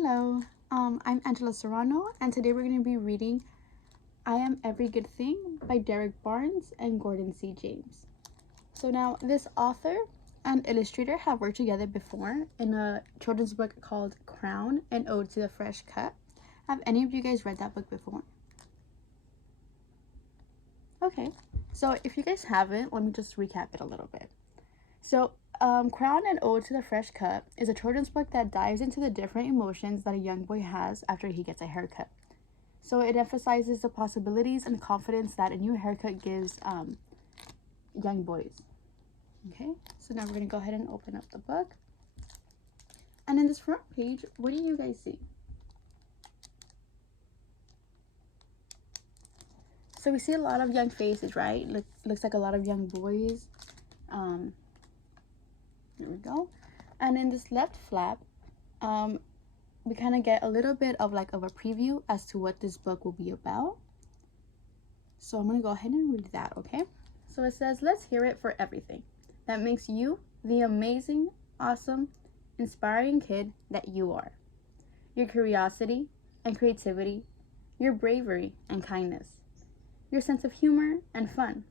Hello, I'm Angela Serrano, and today we're going to be reading I Am Every Good Thing by Derrick Barnes and Gordon C. James. So now, this author and illustrator have worked together before in a children's book called Crown, an Ode to the Fresh Cut. Have any of you guys read that book before? Okay, so if you guys haven't, let me just recap it a little bit. So, Crown and Ode to the Fresh Cut is a children's book that dives into the different emotions that a young boy has after he gets a haircut. So it emphasizes the possibilities and confidence that a new haircut gives young boys. Okay, so now we're going to go ahead and open up the book. And in this front page, what do you guys see? So we see a lot of young faces, right? Looks like a lot of young boys. There we go. And in this left flap, we kind of get a little bit of a preview as to what this book will be about. So I'm going to go ahead and read that, okay? So it says, let's hear it for everything that makes you the amazing, awesome, inspiring kid that you are. Your curiosity and creativity, your bravery and kindness, your sense of humor and fun,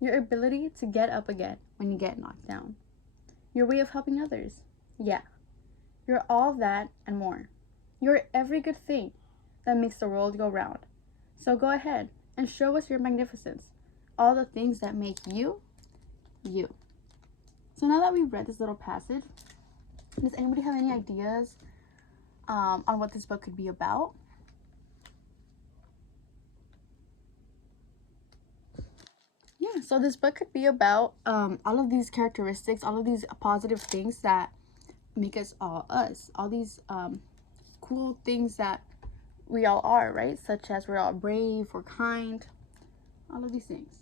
your ability to get up again when you get knocked down, your way of helping others. Yeah, you're all that and more. You're every good thing that makes the world go round. So go ahead and show us your magnificence, all the things that make you, you. So now that we've read this little passage, does anybody have any ideas on what this book could be about? Yeah, so this book could be about all of these characteristics, all of these positive things that make us all us, all these cool things that we all are, right? Such as we're all brave, we're kind, all of these things.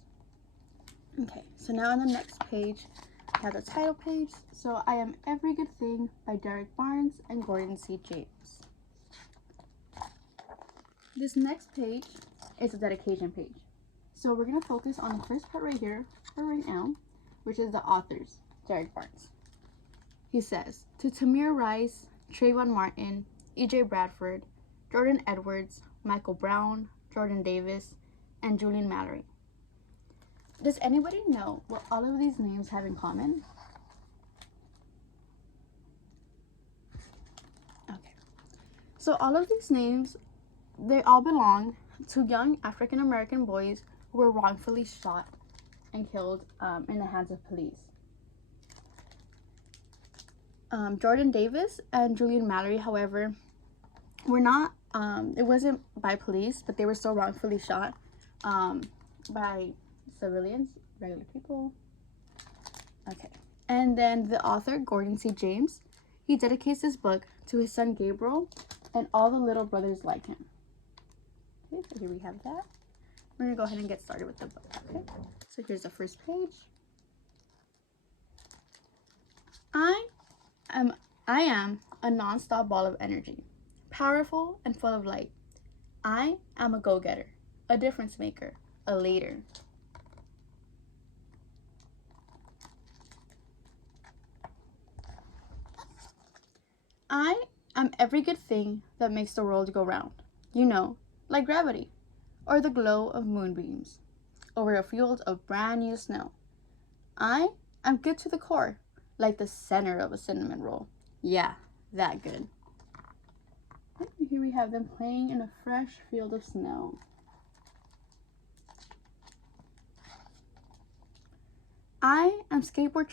Okay, so now on the next page, we have the title page. So I Am Every Good Thing by Derrick Barnes and Gordon C. James. This next page is a dedication page. So we're going to focus on the first part right here for right now, which is the authors, Derrick Barnes. He says, to Tamir Rice, Trayvon Martin, E.J. Bradford, Jordan Edwards, Michael Brown, Jordan Davis, and Julian Mallory. Does anybody know what all of these names have in common? Okay. So all of these names, they all belong to young African-American boys who were wrongfully shot and killed in the hands of police. Jordan Davis and Julian Mallory, however, were not, it wasn't by police, but they were still wrongfully shot by civilians, regular people. Okay. And then the author, Gordon C. James, he dedicates this book to his son Gabriel and all the little brothers like him. Okay, so here we have that. We're going to go ahead and get started with the book, okay? So here's the first page. I am a non-stop ball of energy, powerful and full of light. I am a go-getter, a difference maker, a leader. I am every good thing that makes the world go round. You know, like gravity, or the glow of moonbeams over a field of brand new snow. I am good to the core, like the center of a cinnamon roll. Yeah, that good. Here we have them playing in a fresh field of snow. I am skateboard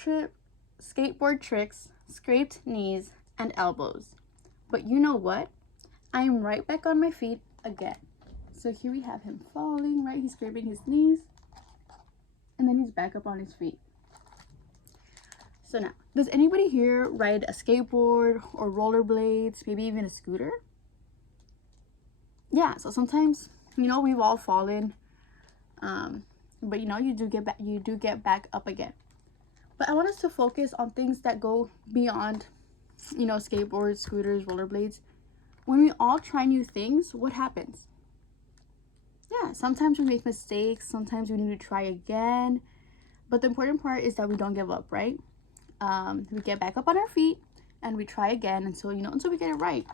tricks, scraped knees, and elbows. But you know what? I am right back on my feet again. So here we have him falling, right? He's scraping his knees, and then he's back up on his feet. So now, does anybody here ride a skateboard or rollerblades, maybe even a scooter? Yeah, so sometimes, we've all fallen, but you do get back up again. But I want us to focus on things that go beyond, skateboards, scooters, rollerblades. When we all try new things, what happens? Yeah, sometimes we make mistakes, sometimes we need to try again, but the important part is that we don't give up, right? We get back up on our feet and we try again until we get it right.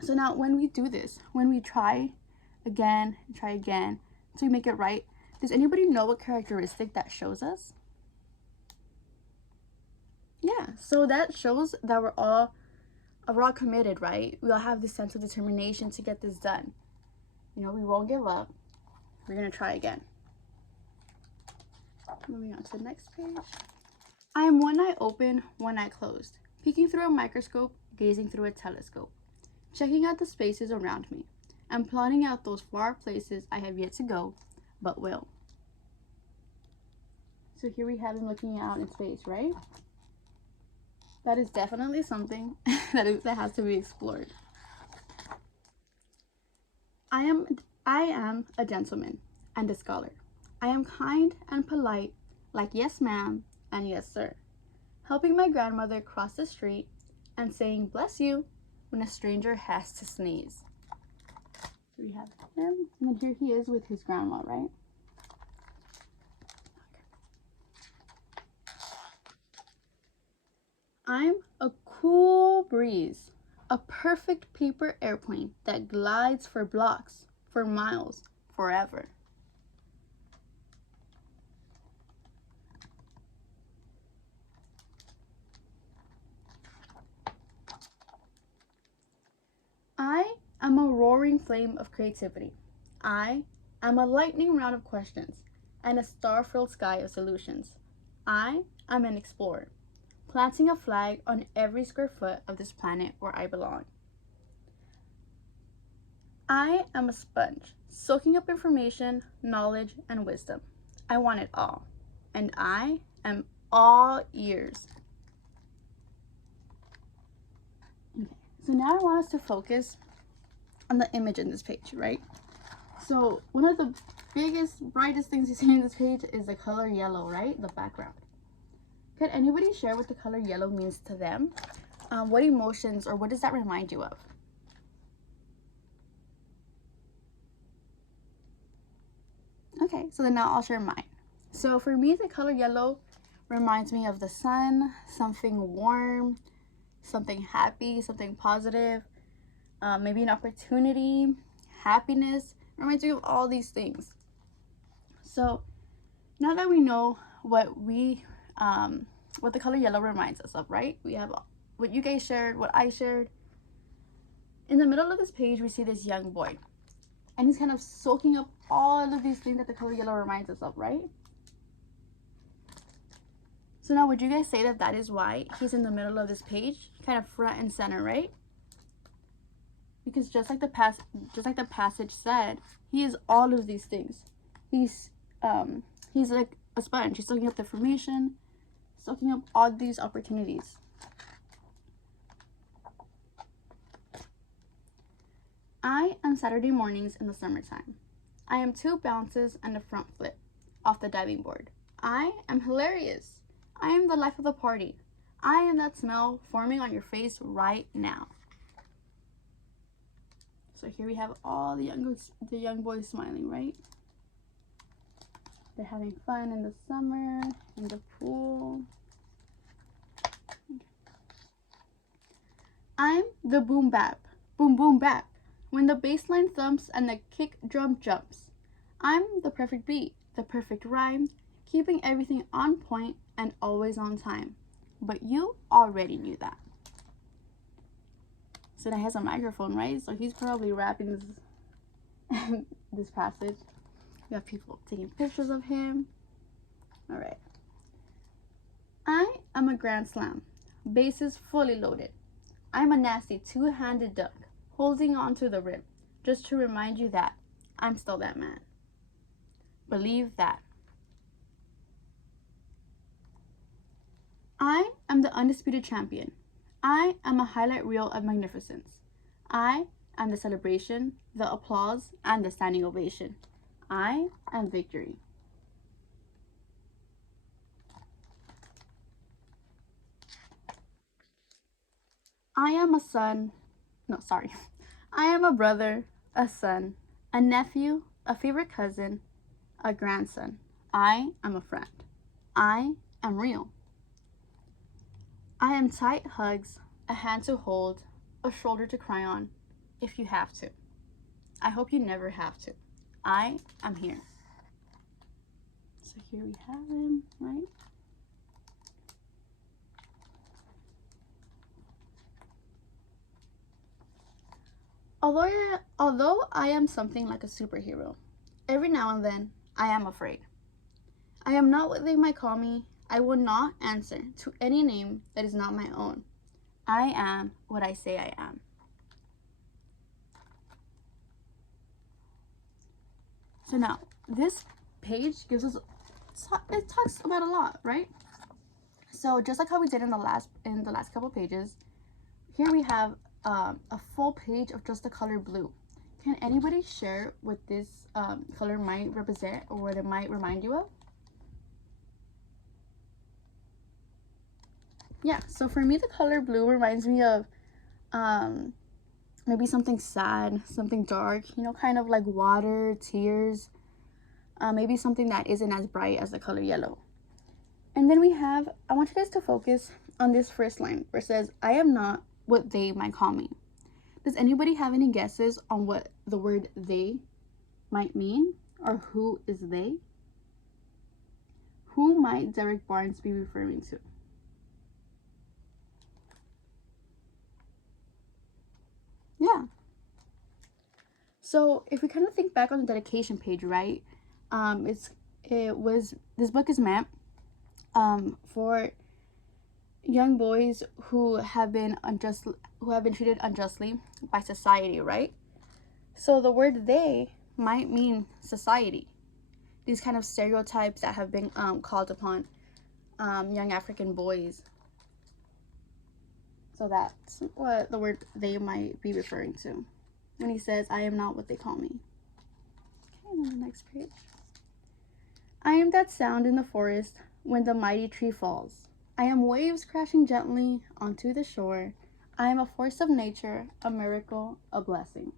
So now when we do this, when we try again, until we make it right, does anybody know what characteristic that shows us? Yeah, so that shows that we're all committed, right? We all have this sense of determination to get this done. You know, we won't give up. We're gonna try again. Moving on to the next page. I am one eye open, one eye closed, peeking through a microscope, gazing through a telescope, checking out the spaces around me, and plotting out those far places I have yet to go, but will. So here we have him looking out in space, right? That is definitely something that has to be explored. I am a gentleman and a scholar. I am kind and polite, like yes ma'am and yes sir, helping my grandmother cross the street and saying bless you when a stranger has to sneeze. So we have him, and then here he is with his grandma, right? I'm a cool breeze, a perfect paper airplane that glides for blocks, for miles, forever. I am a roaring flame of creativity. I am a lightning round of questions and a star-filled sky of solutions. I am an explorer, planting a flag on every square foot of this planet where I belong. I am a sponge, soaking up information, knowledge, and wisdom. I want it all, and I am all ears. Okay, so now I want us to focus on the image in this page, right? So one of the biggest, brightest things you see in this page is the color yellow, right? The background. Could anybody share what the color yellow means to them? What emotions or what does that remind you of? Okay, so then now I'll share mine. So for me, the color yellow reminds me of the sun, something warm, something happy, something positive, maybe an opportunity, happiness. It reminds me of all these things. So now that we know what the color yellow reminds us of, right? We have what you guys shared, what I shared. In the middle of this page, we see this young boy. And he's kind of soaking up all of these things that the color yellow reminds us of, right? So now would you guys say that that is why he's in the middle of this page, kind of front and center, right? Because just like the passage said, he is all of these things. He's like a sponge. He's soaking up the information, soaking up all these opportunities. I am Saturday mornings in the summertime. I am 2 bounces and a front flip off the diving board. I am hilarious. I am the life of the party. I am that smile forming on your face right now. So here we have all the young boys smiling, right? They're having fun in the summer, in the pool. I'm the boom bap, boom boom bap. When the bass line thumps and the kick drum jumps. I'm the perfect beat, the perfect rhyme, keeping everything on point and always on time. But you already knew that. So that has a microphone, right? So he's probably rapping this this passage. We have people taking pictures of him. All right. I am a grand slam, bases fully loaded. I'm a nasty 2-handed dunk, holding on to the rim, just to remind you that I'm still that man. Believe that. I am the undisputed champion. I am a highlight reel of magnificence. I am the celebration, the applause, and the standing ovation. I am victory. I am a son. No, sorry. I am a brother, a son, a nephew, a favorite cousin, a grandson. I am a friend. I am real. I am tight hugs, a hand to hold, a shoulder to cry on, if you have to. I hope you never have to. I am here. So here we have him, right? Although I am something like a superhero, every now and then I am afraid. I am not what they might call me. I will not answer to any name that is not my own. I am what I say I am. So now, this page gives us, it talks about a lot, right? So just like how we did in the last couple pages, here we have a full page of just the color blue. Can anybody share what this color might represent or what it might remind you of? Yeah, so for me, the color blue reminds me of maybe something sad, something dark, you know, kind of like water, tears, maybe something that isn't as bright as the color yellow. And then we have, I want you guys to focus on this first line where it says, I am not what they might call me. Does anybody have any guesses on what the word they might mean, or who is they? Who might Derrick Barnes be referring to? Yeah. So if we kind of think back on the dedication page, right? This book is meant for young boys who have been treated unjustly by society, right? So the word they might mean society. These kind of stereotypes that have been called upon young African boys. So that's what the word they might be referring to when he says, I am not what they call me. Okay, and then the next page. I am that sound in the forest when the mighty tree falls. I am waves crashing gently onto the shore. I am a force of nature, a miracle, a blessing.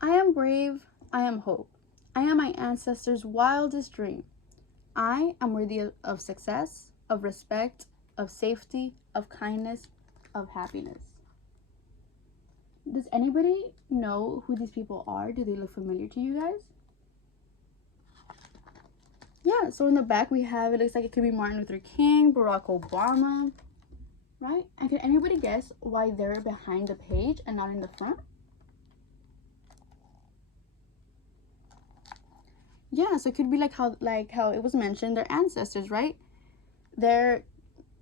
I am brave, I am hope. I am my ancestors' wildest dream. I am worthy of success, of respect, of safety, of kindness, of happiness. Does anybody know who these people are? Do they look familiar to you guys? Yeah, so in the back we have, it looks like it could be Martin Luther King, Barack Obama, right? And can anybody guess why they're behind the page and not in the front? Yeah, so it could be like how it was mentioned, their ancestors, right? They're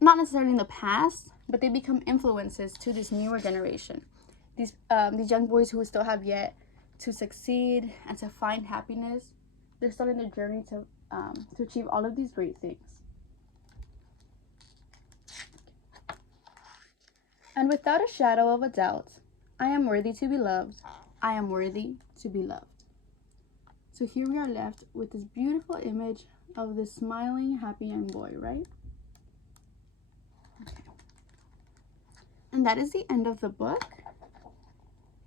not necessarily in the past, but they become influences to this newer generation. These young boys who still have yet to succeed and to find happiness, they're starting their journey to achieve all of these great things. And without a shadow of a doubt, I am worthy to be loved. I am worthy to be loved. So here we are left with this beautiful image of this smiling, happy young boy, right? Okay. And that is the end of the book.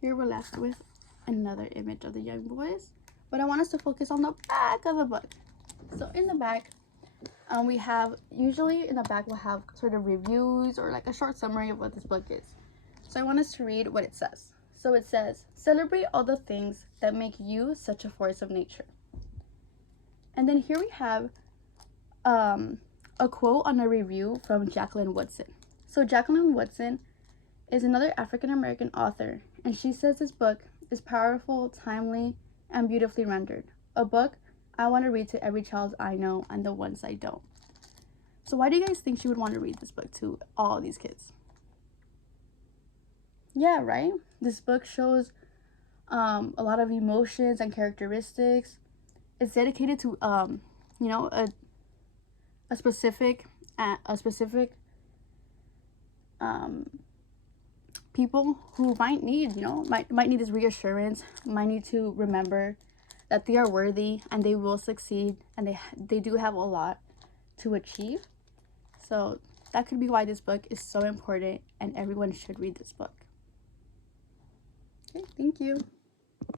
Here we're left with another image of the young boys, but I want us to focus on the back of the book. So in the back, we have, usually in the back we'll have sort of reviews or like a short summary of what this book is. So I want us to read what it says. So it says, celebrate all the things that make you such a force of nature. And then here we have a quote on a review from Jacqueline Woodson. So Jacqueline Woodson is another African-American author, and she says this book is powerful, timely, and beautifully rendered. A book I want to read to every child I know and the ones I don't. So why do you guys think she would want to read this book to all these kids? Yeah, right? This book shows a lot of emotions and characteristics. It's dedicated to you know, a specific people who might need, you know, might need this reassurance, might need to remember that they are worthy and they will succeed, and they do have a lot to achieve. So that could be why this book is so important and everyone should read this book. Okay, thank you.